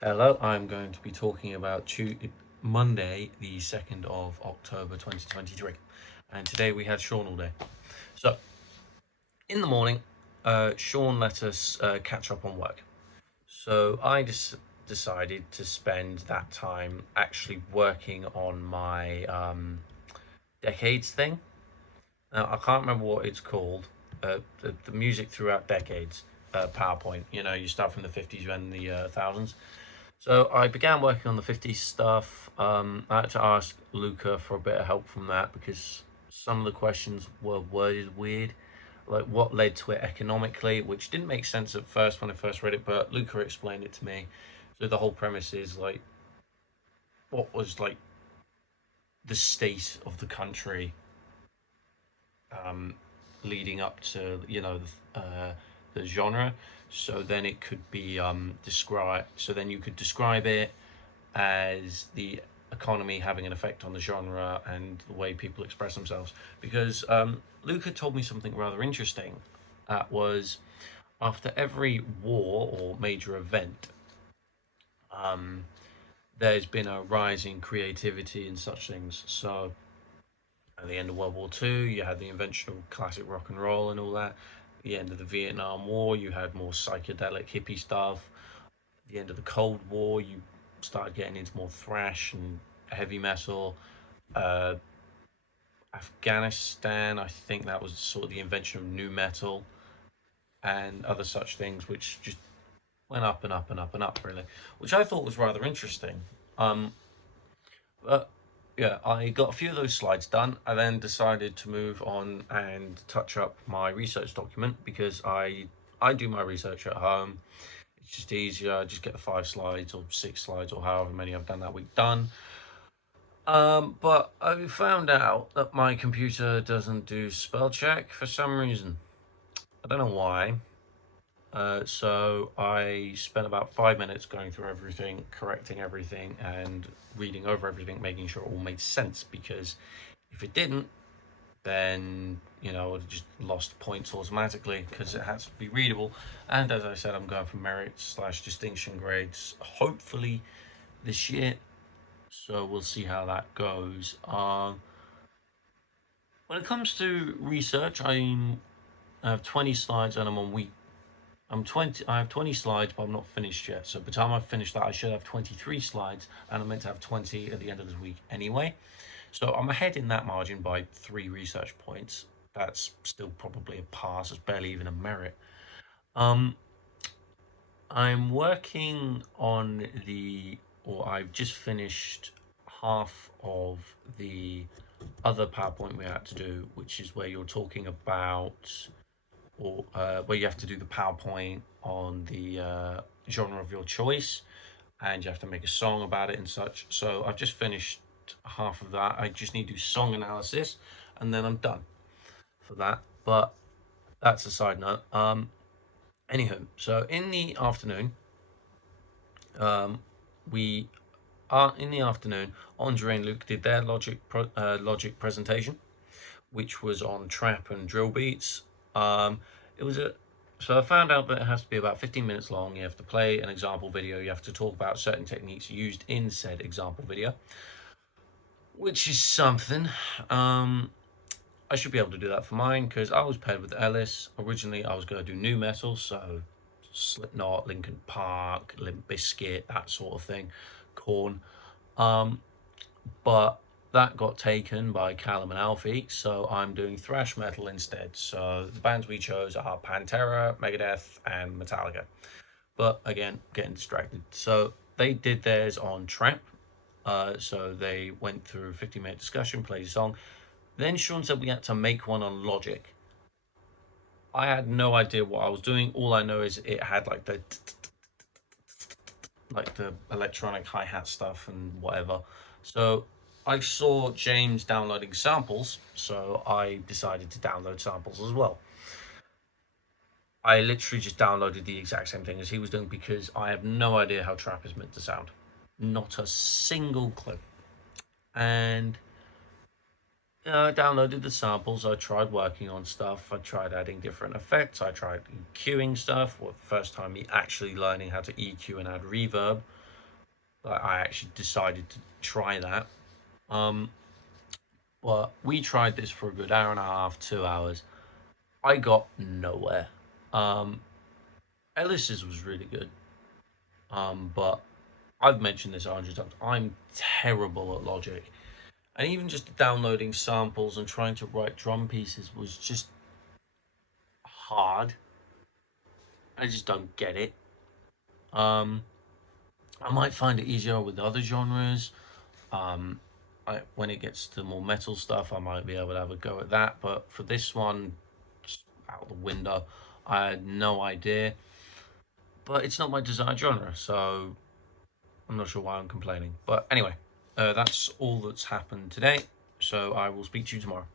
Hello, I'm going to be talking about Monday, the 2nd of October 2023. And today we had Sean all day. So, in the morning, Sean let us catch up on work. So, I just decided to spend that time actually working on my decades thing. Now, I can't remember what it's called. The music throughout decades PowerPoint. You know, you start from the 50s and the thousands. So I began working on the 50s stuff. I had to ask Luca for a bit of help from that because some of the questions were worded weird, like what led to it economically, which didn't make sense at first when I first read it, but Luca explained it to me. So the whole premise is like what was like the state of the country um, leading up to the genre. So then it could be described. So then you could describe it as the economy having an effect on the genre and the way people express themselves. Because Luca told me something rather interesting. That was after every war or major event, um, there's been a rise in creativity and such things. So at the end of World War II, you had the invention of classic rock and roll and all that. At the end of the Vietnam War, you had more psychedelic hippie stuff. At the end of the Cold War, you started getting into more thrash and heavy metal. Uh, Afghanistan, I think that was sort of the invention of new metal and other such things, which just went up and up and up and up, really, which I thought was rather interesting. Um, but yeah, I got a few of those slides done. I then decided to move on and touch up my research document because I do my research at home. It's just easier. I just get the 5 slides or 6 slides or however many I've done that week done. But I found out that my computer doesn't do spell check for some reason. I don't know why. So I spent about 5 minutes going through everything, correcting everything, and reading over everything, making sure it all made sense. Because if it didn't, then I would have just lost points automatically because it has to be readable. And as I said, I'm going for merit/distinction grades, hopefully this year. So we'll see how that goes. When it comes to research, I have 20 slides and I'm on week. I'm 20. I have 20 slides, but I'm not finished yet. So by the time I finish that, I should have 23 slides, and I'm meant to have 20 at the end of this week anyway. So I'm ahead in that margin by 3 research points. That's still probably a pass. It's barely even a merit. Um, I'm working on or I've just finished half of the other PowerPoint we had to do, which is where you're talking about, or where you have to do the PowerPoint on the genre of your choice, and you have to make a song about it and such. So I've just finished half of that. I just need to do song analysis, and then I'm done for that. But that's a side note. Anywho, so in the afternoon, um, we in the afternoon, Andre and Luke did their Logic presentation, which was on trap and drill beats. It was a So I found out that it has to be about 15 minutes long. You have to play an example video. You have to talk about certain techniques used in said example video, which is something. I should be able to do that for mine because I was paired with Ellis. Originally, I was going to do new metal, so Slipknot, Linkin Park, Limp Bizkit, that sort of thing, Korn. Um, but that got taken by Callum and Alfie, so I'm doing thrash metal instead. So the bands we chose are Pantera, Megadeth, and Metallica. But again, getting distracted. So they did theirs on trap. So they went through a 50-minute discussion, played a song. Then Sean said we had to make one on Logic. I had no idea what I was doing. All I know is it had like the electronic hi-hat stuff and whatever. So I saw James downloading samples, so I decided to download samples as well. I literally just downloaded the exact same thing as he was doing because I have no idea how trap is meant to sound. Not a single clue. And I downloaded the samples. I tried working on stuff. I tried adding different effects. I tried EQing stuff. Well, the first time me actually learning how to EQ and add reverb. that I actually decided to try that. But we tried this for a good hour and a half, 2 hours. I got nowhere. Ellis's was really good. But I've mentioned this 100 times. I'm terrible at Logic. And even just downloading samples and trying to write drum pieces was just hard. I just don't get it. I might find it easier with other genres. When it gets to more metal stuff, I might be able to have a go at that. But for this one, just out the window, I had no idea. But it's not my desired genre, so I'm not sure why I'm complaining. But anyway, that's all that's happened today. So I will speak to you tomorrow.